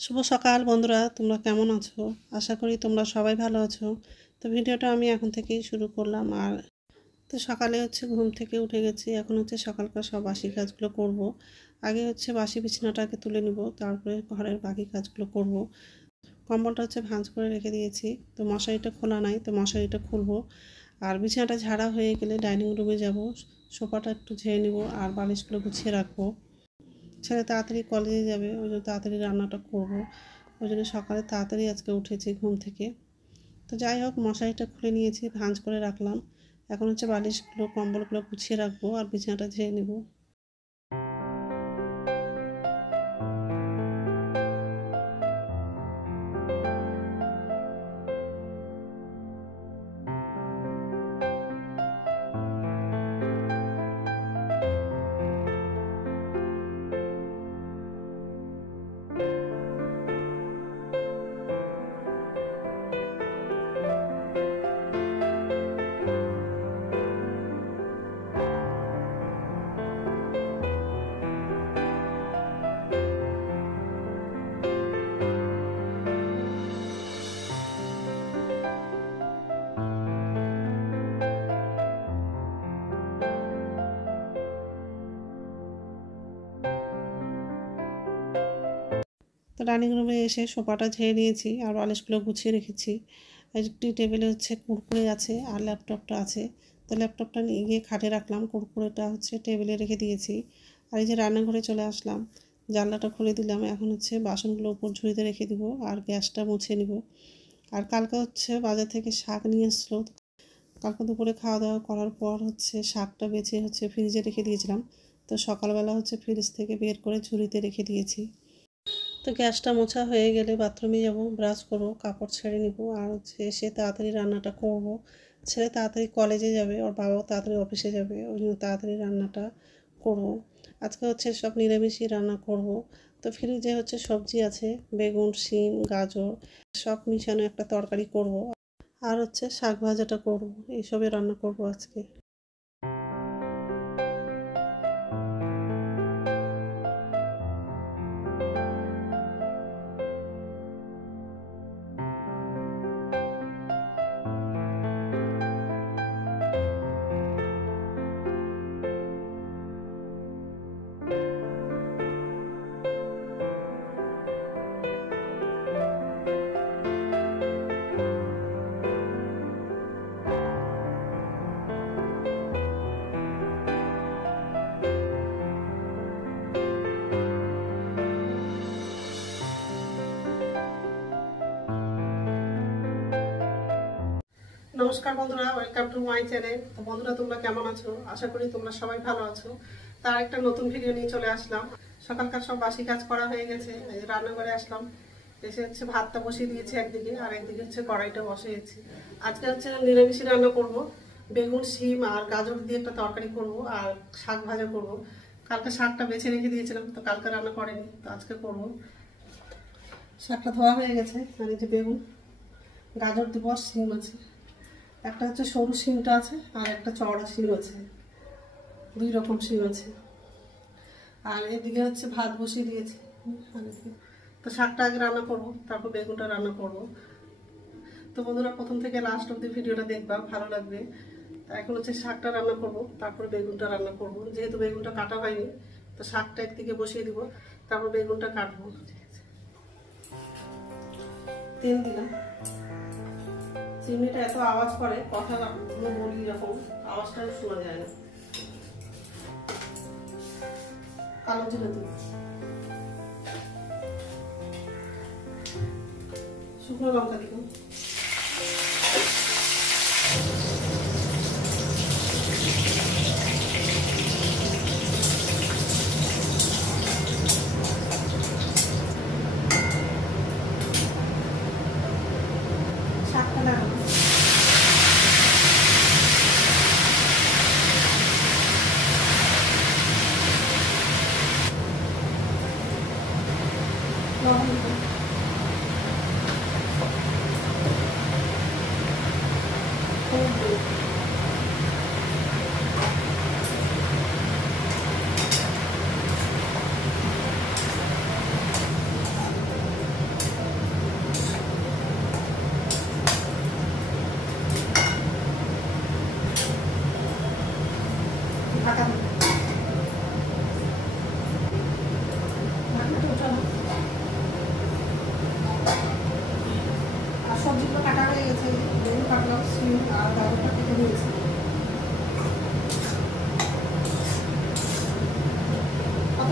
শুভ সকাল বন্ধুরা, তোমরা কেমন আছো? আশা করি তোমরা সবাই ভালো আছো। তো ভিডিওটা আমি এখন থেকেই শুরু করলাম। আর তো সকালে ঘুম থেকে উঠে গেছি। এখন সকালকার সব বাসি কাজগুলো করব। আগে বাসি বিছানাটাকে তুলে নিব, তারপরে ঘরের বাকি কাজগুলো করব। কম্বলটা ভাঁজ করে রেখে দিয়েছি। তো মশারিটা খোলা নাই, তো মশারিটা খুলবো। আর বিছানাটা ঝাড়া হয়ে গেলে ডাইনিং রুমে যাব, সোফাটা একটু ঝেড়ে নিব আর বালিশগুলো গুছিয়ে রাখবো। ছেলে তাড়াতাড়ি কলেজে যাবে, ওই জন্য তাড়াতাড়ি রান্নাটা করব। ওই জন্য সকালে তাড়াতাড়ি আজকে উঠেছি ঘুম থেকে। তো যাই হোক, মশারিটা খুলে নিয়েছি, ভাঁজ করে রাখলাম। এখন বালিশগুলো কম্বলগুলো গুছিয়ে রাখবো আর বিছানাটা ঝেড়ে নেব। তো ডাইনিং রুমে এসে সোফাটা ঝেড়ে নিয়েছি আর বালিশগুলো গুছিয়ে রেখেছি। একটি টেবিলে কুরকুরে আছে আর ল্যাপটপটা আছে। তো ল্যাপটপটা নিয়ে গিয়ে খাটে রাখলাম, কুরকুরেটা টেবিলে রেখে দিয়েছি। আর এই যে রান্নাঘরে চলে আসলাম, জানলাটা খুলে দিলাম। এখন বাসনগুলো উপর ঝুড়িতে রেখে দিব আর গ্যাসটা মুছে নিব। আর কালকে বাজার থেকে শাক নিয়ে আসলো। কালকে দুপুরে খাওয়া দাওয়া করার পর শাকটা বেছে ফ্রিজে রেখে দিয়েছিলাম। তো সকালবেলা ফ্রিজ থেকে বের করে ঝুড়িতে রেখে দিয়েছি। তো গ্যাসটা মোছা হয়ে গেলে বাথরুমে যাব, ব্রাশ করবো, কাপড় ছেড়ে নিব। আর এসে তাড়াতাড়ি রান্নাটা করব। ছেলে তাড়াতাড়ি কলেজে যাবে, ওর বাবাও তাড়াতাড়ি অফিসে যাবে, ওই জন্য তাড়াতাড়ি রান্নাটা করব। আজকে সব নিরামিষই রান্না করব। তো ফ্রিজে সবজি আছে, বেগুন, শিম, গাজর সব মিশানো একটা তরকারি করব। আর শাক ভাজাটা করব। এইসবই রান্না করব আজকে। নমস্কার বন্ধুরা, ওয়েলকাম টু মাই চ্যানেল। তো বন্ধুরা, তোমরা কেমন আছো? আশা করি তোমরা সবাই ভালো আছো। তার একটা নতুন ভিডিও নিয়ে চলে আসলাম। সকালকার সব বাসি কাজ করা হয়ে গেছে, রান্নাঘরে আসলাম। এসে ভাতটা বসিয়ে দিয়েছি একদিকে, আর একদিকে কড়াইটা বসিয়েছি। আজকে নিরামিষি রান্না করব। বেগুন, শিম আর গাজর দিয়ে একটা তরকারি করব আর শাক ভাজা করব। কালকে শাকটা বেছে রেখে দিয়েছিলাম, তো কালকে রান্না করেনি, তো আজকে করব। শাকটা ধোয়া হয়ে গেছে। আর এই যে বেগুন, গাজর দিব, শিম আছে। একটা সরু শিমটা আছে আর একটা চওড়া শিম আছে, দুই রকম শিম আছে। আর এদিকে ভাত বসিয়ে দিয়েছি। তো শাকটা আগে রান্না করবো, তারপর বেগুনটা রান্না করব। তো বন্ধুরা, প্রথম থেকে লাস্ট অব্দি ভিডিওটা দেখবা, ভালো লাগবে। এখন শাকটা রান্না করব, তারপর বেগুনটা রান্না করব। যেহেতু বেগুনটা কাটা হয়নি, তো শাকটা একদিকে বসিয়ে দিব, তারপর বেগুনটা কাটবো। তেল দিলাম। চিমনিটা এত আওয়াজ করে, কথা বলি এরকম আওয়াজটাও শোনা যায় না। কালো জিরে দিই, শুকনো লঙ্কা দিব। শাকটা লাগাবো। লবণ দিব। হলুদ দিব।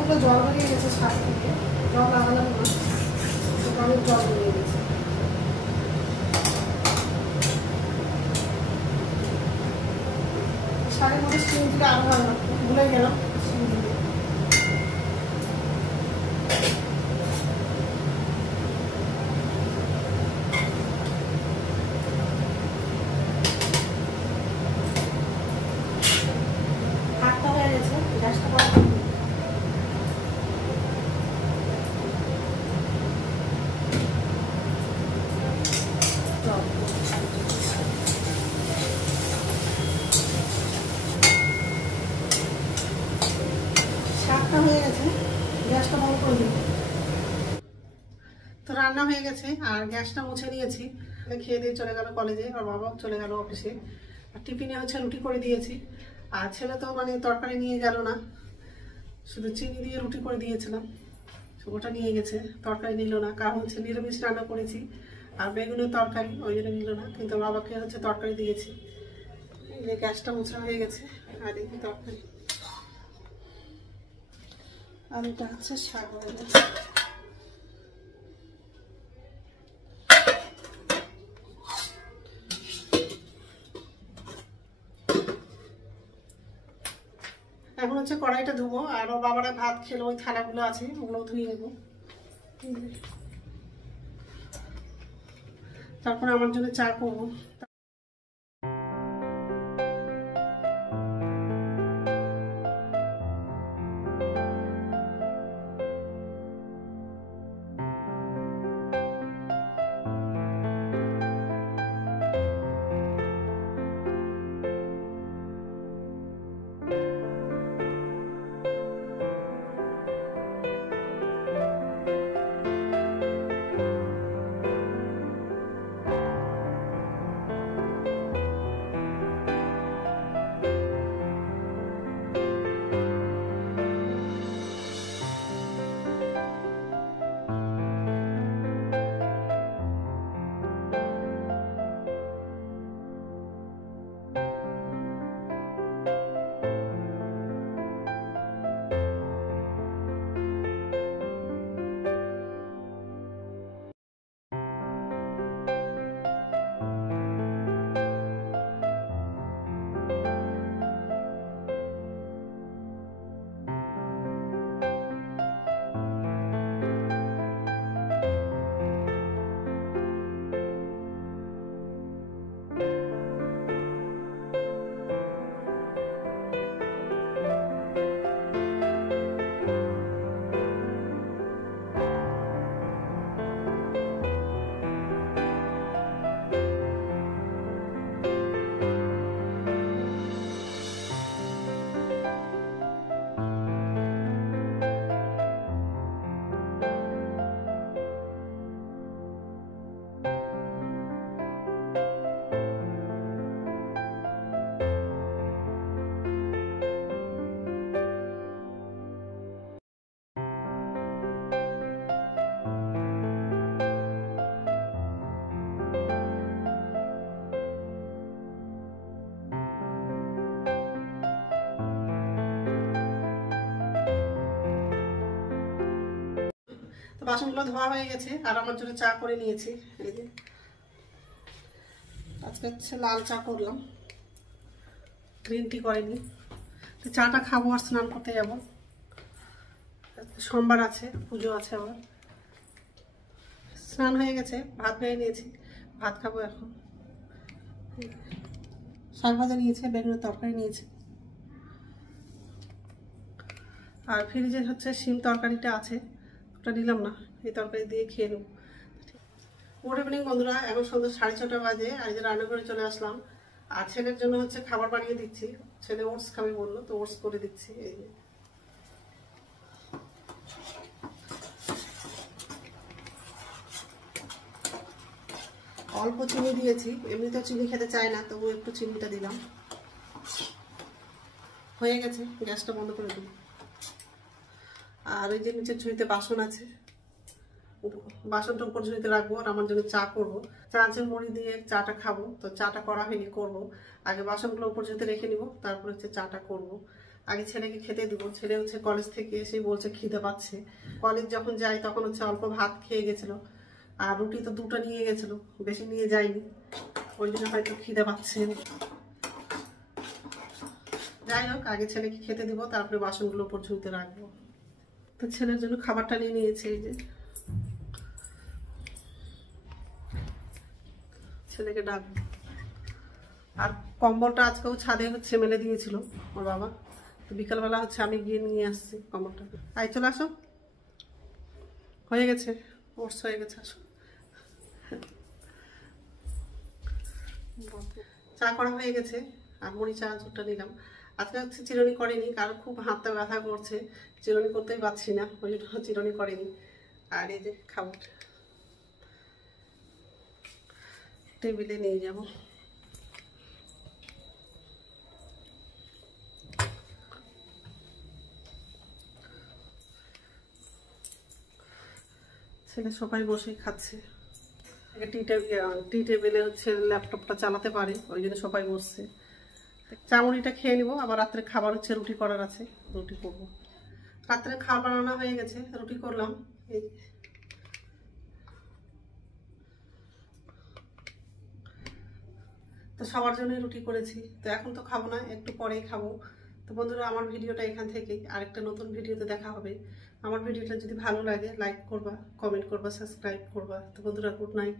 কতগুলো জল বেরিয়ে গেছে শাক থেকে, জল লাগালাম না, অনেক জল বেরিয়ে গেছে। শাকের মধ্যে শিম দিলে আরো ভালো লাগতো, ভুলে গেলাম শিম দিতে। ভাতটা হয়ে গেছে, গ্যাসটা বন্ধ করে দিই। শাকটা হয়ে গেছে, গ্যাসটা বন্ধ করে দিই। তো রান্না হয়ে গেছে আর গ্যাসটা মুছে নিয়েছি। খেয়ে দিয়ে চলে গেল কলেজে, আর বাবাও চলে গেল অফিসে। আর টিফিনে হচ্ছে রুটি করে দিয়েছি। আর ছেলে তো মানে তরকারি নিয়ে গেল না, শুধু চিনি দিয়ে রুটি করে দিয়েছিলাম, ওটা নিয়ে গেছে, তরকারি নিল না। কারণ হচ্ছে নিরামিষ রান্না করেছি আর বেগুনের তরকারি, ওই জন্য নিল না। কিন্তু বাবাকে হচ্ছে তরকারি দিয়েছি। এই যে গ্যাসটা মোছা হয়ে গেছে, আর এই তরকারি, আর এটা হচ্ছে শাক হয়ে গেছে। এখন হচ্ছে কড়াইটা ধুবো, আর ও বাবারা ভাত খেলো, ওই থালাগুলো আছে ওগুলো ধুয়ে নেবো। তারপরে আমার জন্য চা করবো। তো বাসনগুলো ধোয়া হয়ে গেছে, আর আমার জন্য চা করে নিয়েছি। এই যে আজকে হচ্ছে লাল চা করলাম, গ্রিন টি করেনি। তো চাটা খাবো আর স্নান করতে যাবো, সোমবার আছে, পুজো আছে আবার। স্নান হয়ে গেছে, ভাত হয়ে নিয়েছি, ভাত খাবো এখন। শাক ভাজা নিয়েছে, বেগুনের তরকারি নিয়েছে, আর ফ্রিজে হচ্ছে শিম তরকারিটা আছে, ওটা নিলাম না, এই তরকারি দিয়ে খেয়ে নেব। গুড ইভিনিং বন্ধুরা, এখন সন্ধ্যা 6:30 বাজে, আর এই যে রান্নাঘরে চলে আসলাম। আর ছেলের জন্য হচ্ছে খাবার বানিয়ে দিচ্ছি, ছেলে ওটস খাবে বললো, তো ওটস করে দিচ্ছি। এই যে অল্প চিনি দিয়েছি, এমনিতে চিনি খেতে চায় না, তবু একটু চিনিটা দিলাম। হয়ে গেছে, গ্যাসটা বন্ধ করে দিই। আর ওই যে নিচের ঝুড়িতে বাসন আছে, বাসনটা উপর ঝুড়িতে রাখবো। আর আমার জন্য চা করবো, চানাচুর মুড়ি দিয়ে চাটা খাবো। তো চাটা করা হয়নি, করবো। আগে বাসনগুলো উপর ঝুড়িতে রেখে নিব, তারপর হচ্ছে চাটা করবো। আগে ছেলেকে খেতে দিব। ছেলে হচ্ছে কলেজ থেকে এসে বলছে খিদে পাচ্ছে। কলেজ যখন যাই তখন হচ্ছে অল্প ভাত খেয়ে গেছিল, আর রুটি তো 2টা নিয়ে গেছিল, বেশি নিয়ে যায়নি, ওই জন্য হয়তো খিদে পাচ্ছে। যাই হোক, আগে ছেলেকে খেতে দিব, তারপরে বাসনগুলো উপর ঝুঁতে রাখবো। তো ছেলের জন্য খাবারটা নিয়ে নিয়েছে, এই যে ছেলেকে ডাকবো। আর কম্বলটা আজকেও ছাদে হচ্ছে মেলে দিয়েছিল ওর বাবা, তো বিকালবেলা হচ্ছে আমি গিয়ে নিয়ে আসছি কম্বলটা। আই চলে আসো, হয়ে গেছে, ওটস হয়ে গেছে, আসো। চা করা হয়ে গেছে, আর মুড়ি চা জুটটা নিলাম। আজকে হচ্ছে চিরুনি করেনি, কারণ খুব হাতটা ব্যথা করছে, চিরুনি করতেই পারছি না, ওই জন্য চিরুনি করেনি। আর এই যে খাবার টেবিলে নিয়ে যাব। ছেলে সবাই বসে খাচ্ছে, টি টেবিলে হচ্ছে ল্যাপটপটা চালাতে পারে, ওই জন্য সবাই বসছে। চামড়িটা খেয়ে নিব, আবার রাত্রে খাবার হচ্ছে রুটি করার আছে, রুটি করব। রাত্রে খাবার বানানো হয়ে গেছে, রুটি করলাম। এই তো সবার জন্যই রুটি করেছি, তো এখন তো খাবো না, একটু পরেই খাবো। তো বন্ধুরা, আমার ভিডিওটা এখান থেকেই, আরেকটা নতুন ভিডিওতে দেখা হবে। আমার ভিডিওটা যদি ভালো লাগে লাইক করবা, কমেন্ট করবা, সাবস্ক্রাইব করবা। তো বন্ধুরা, গুড নাইট।